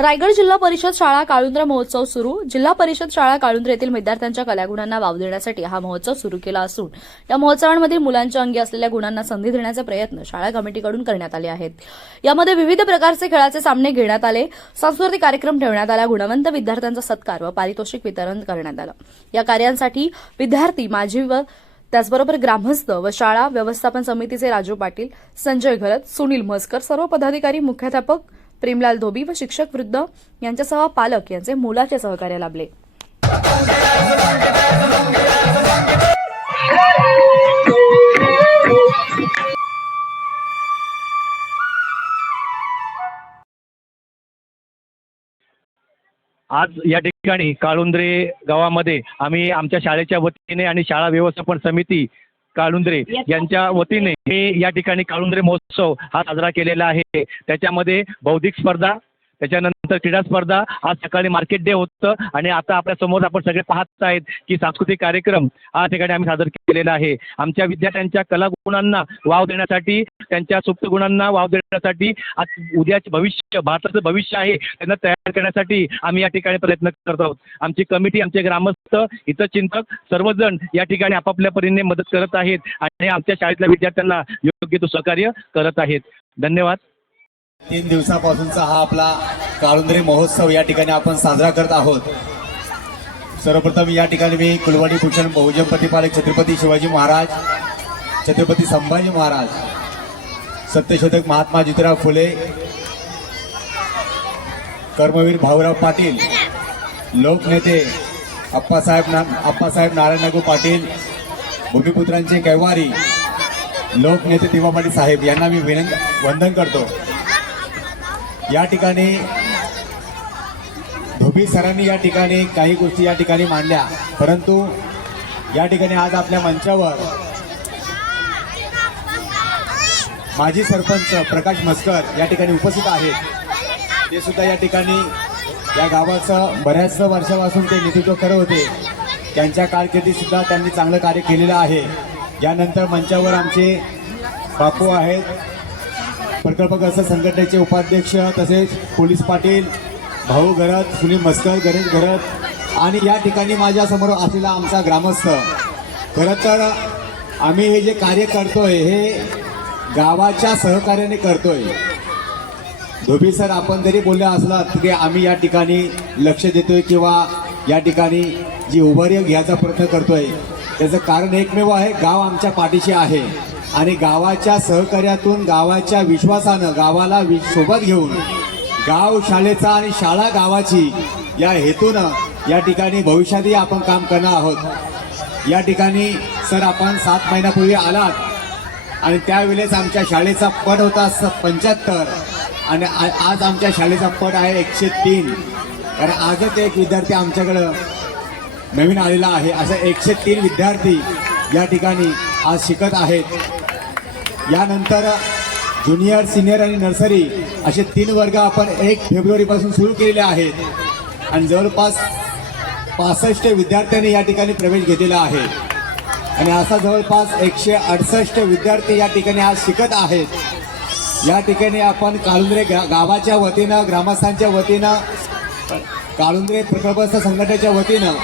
रायगड जिल्हा परिषद शाळा काळुंद्र महोत्सव सुरू. जिल्हा परिषद शाळा काळुंद्र येथील विद्यार्थ्यांच्या कलागुणांना वाव देण्यासाठी हा महोत्सव सुरू केला असून या महोत्सवांमध्ये मुलांच्या अंगी असलेल्या गुणांना संधी देण्याचे प्रयत्न शाळा कमिटीकडून करण्यात आले आहेत. यामध्ये विविध प्रकारचे खेळाचे सामने घेण्यात आले. सांस्कृतिक कार्यक्रम ठेवण्यात आला. गुणवंत विद्यार्थ्यांचा सत्कार व पारितोषिक वितरण करण्यात आलं. या कार्यांसाठी विद्यार्थी माजी व त्याचबरोबर ग्रामस्थ व शाळा व्यवस्थापन समितीचे राजू पाटील संजय घरत सुनील म्हसकर सर्व पदाधिकारी मुख्याध्यापक प्रेमलाल धोबी व शिक्षक वृद्ध यांच्यासह पालक यांचे मोलाचे सहकार्य लाभले. आज या ठिकाणी काळुंद्रे गावामध्ये आम्ही आमच्या शाळेच्या वतीने आणि शाळा व्यवस्थापन समिती काळुंद्रे यांच्या वतीने हे या ठिकाणी काळुंद्रे महोत्सव हा साजरा केलेला आहे. त्याच्यामध्ये बौद्धिक स्पर्धा त्याच्यानंतर क्रीडा स्पर्धा आज सकाळी मार्केट डे होतं आणि आता आपल्यासमोर आपण सगळे पाहत आहेत की सांस्कृतिक कार्यक्रम हा ठिकाणी आम्ही सादर केलेला आहे. आमच्या विद्यार्थ्यांच्या कलागुणांना वाव देण्यासाठी त्यांच्या सुप्त गुणांना वाव देण्यासाठी आज उद्याचे भविष्य भारताचं भविष्य आहे त्यांना तयार करण्यासाठी आम्ही या ठिकाणी प्रयत्न करत आहोत. आमची कमिटी आमचे ग्रामस्थ इतर चिंतक सर्वजण या ठिकाणी आपापल्या परीने मदत करत आहेत आणि आमच्या शाळेतल्या विद्यार्थ्यांना योग्य तो सहकार्य करत आहेत. धन्यवाद. तीन दिवसापासूनचा हा आपला काळुंदरी महोत्सव या ठिकाणी आपण साजरा करत आहोत. सर्वप्रथम या ठिकाणी मी कुलवाडी भूषण बहुजन प्रतिपालक छत्रपती शिवाजी महाराज छत्रपती संभाजी महाराज सत्यशोधक महात्मा ज्योतिराव फुले कर्मवीर भाऊराव पाटील लोकनेते अप्पासाहेब ना अप्पासाहेब नारायणगू पाटील भूमिपुत्रांचे कैवारी लोकनेते दिवा पाटील साहेब यांना मी विनंत वंदन करतो. या ठिकाणी धोबी सरांनी या ठिकाणी काही गोष्टी या ठिकाणी मांडल्या परंतु या ठिकाणी आज आपल्या मंचावर माजी सरपंच प्रकाश मस्कर या ठिकाणी उपस्थित आहेत. ते सुद्धा या ठिकाणी या गावाचं बऱ्याच वर्षापासून ते नेतृत्व करत होते. त्यांच्या कारकिर्दीसुद्धा त्यांनी चांगलं कार्य केलेलं आहे. यानंतर मंचावर आमचे बापू आहेत. प्रकल्पग्रस्त संघटनेचे उपाध्यक्ष तसेच पोलीस पाटील भाऊ घरत सुनील मस्कर गणेश घरत आणि या ठिकाणी माझ्यासमोर असलेला आमचा ग्रामस्थ. खरं तर आम्ही हे जे कार्य करतोय हे गावाच्या सहकार्याने करतोय. धोबी सर आपण जरी बोललो असलात की आम्ही या ठिकाणी लक्ष देतोय किंवा या ठिकाणी जी उभारी घ्यायचा प्रयत्न करतोय त्याचं कारण एकमेव आहे गाव आमच्या पाठीशी आहे. आणि गावाच्या सहकार्यातून गावाच्या विश्वासानं गावाला वि सोबत घेऊन गाव शाळेचा आणि शाळा गावाची या हेतूनं या ठिकाणी भविष्यातही आपण काम करणार आहोत. या ठिकाणी सर आपण सात महिन्यापूर्वी आलात. आणि त्यावेळेस आमच्या शाळेचा पट होता स पंच्याहत्तर आणि आज आमच्या शाळेचा पट आहे एकशे तीन. कारण आजच एक विद्यार्थी आमच्याकडं नवीन आलेला आहे. असं एकशे तीन विद्यार्थी या ठिकाणी आज शिकत आहेत. यानंतर ज्युनियर सिनियर आणि नर्सरी असे तीन वर्ग आपण एक फेब्रुवारीपासून सुरू केलेले आहेत. आणि जवळपास पासष्ट विद्यार्थ्यांनी या ठिकाणी प्रवेश घेतलेला आहे. आणि असा जवळपास एकशे अडसष्ट विद्यार्थी या ठिकाणी आज शिकत आहेत. या ठिकाणी आपण काळुंद्रे गावाच्या वतीनं ग्रामस्थांच्या वतीनं काळुंद्रे प्रकल्पस्थ संघटनेच्या वतीनं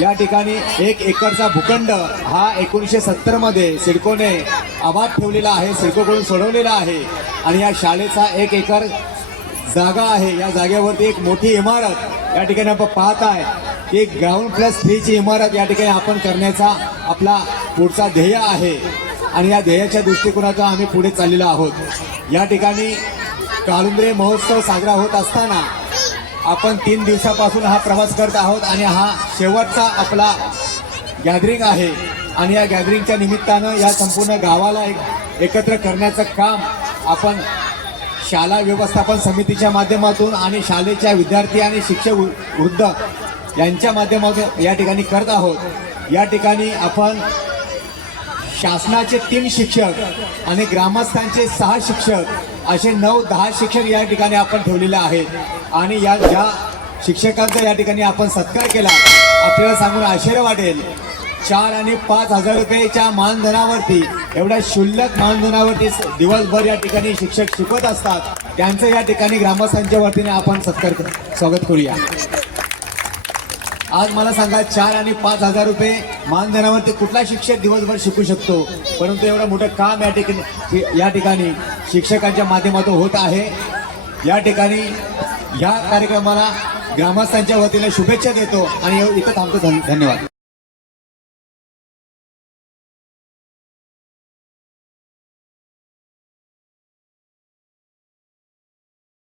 या ठिकाणी एक एकरचा भूखंड हा एकोणीसशे सत्तरमध्ये सिडकोने आबाद ठेवलेला आहे सिडकोकडून सोडवलेला आहे. आणि या शाळेचा एक एकर जागा आहे. या जागेवरती एक मोठी इमारत या ठिकाणी आपण पाहत आहे की ग्राउंड प्लस थ्रीची इमारत या ठिकाणी आपण करण्याचा आपला पुढचा ध्येय आहे. आणि या ध्येयाच्या दृष्टिकोनातून आम्ही पुढे चाललेलो आहोत. या ठिकाणी काळुंद्रे महोत्सव साजरा होत असताना आपण तीन दिवसापासून हा प्रवास करत आहोत आणि हा शेवटचा आपला गॅदरिंग आहे. आणि या गॅदरिंगच्या निमित्तानं या संपूर्ण गावाला एक एकत्र करण्याचं काम आपण शाळा व्यवस्थापन समितीच्या माध्यमातून आणि शाळेच्या विद्यार्थी आणि शिक्षक वृद्ध यांच्या माध्यमातून या ठिकाणी करत आहोत. या ठिकाणी आपण शासनाचे तीन शिक्षक आणि ग्रामस्थांचे सहा शिक्षक असे नऊ दहा शिक्षक या ठिकाणी आपण ठेवलेले आहेत. आणि या ज्या शिक्षकांचा या ठिकाणी आपण सत्कार केला आपल्याला सांगून आश्चर्य वाटेल. चार आणि पाच हजार रुपयेच्या मानधनावरती एवढ्या क्षुल्लक मानधनावरती दिवसभर या ठिकाणी शिक्षक शिकवत असतात. त्यांचं या ठिकाणी ग्रामस्थांच्या वतीने आपण सत्कार स्वागत करूया. आज मला सांगा चार आणि पाच हजार रुपये मानधनावरती कुठला शिक्षक दिवसभर शिकू शकतो? परंतु एवढं मोठं काम या ठिकाणी या ठिकाणी शिक्षकांच्या माध्यमातून होत आहे. या ठिकाणी या कार्यक्रमाला ग्रामस्थांच्या वतीने शुभेच्छा देतो आणि इथं थांबतो. धन्यवाद.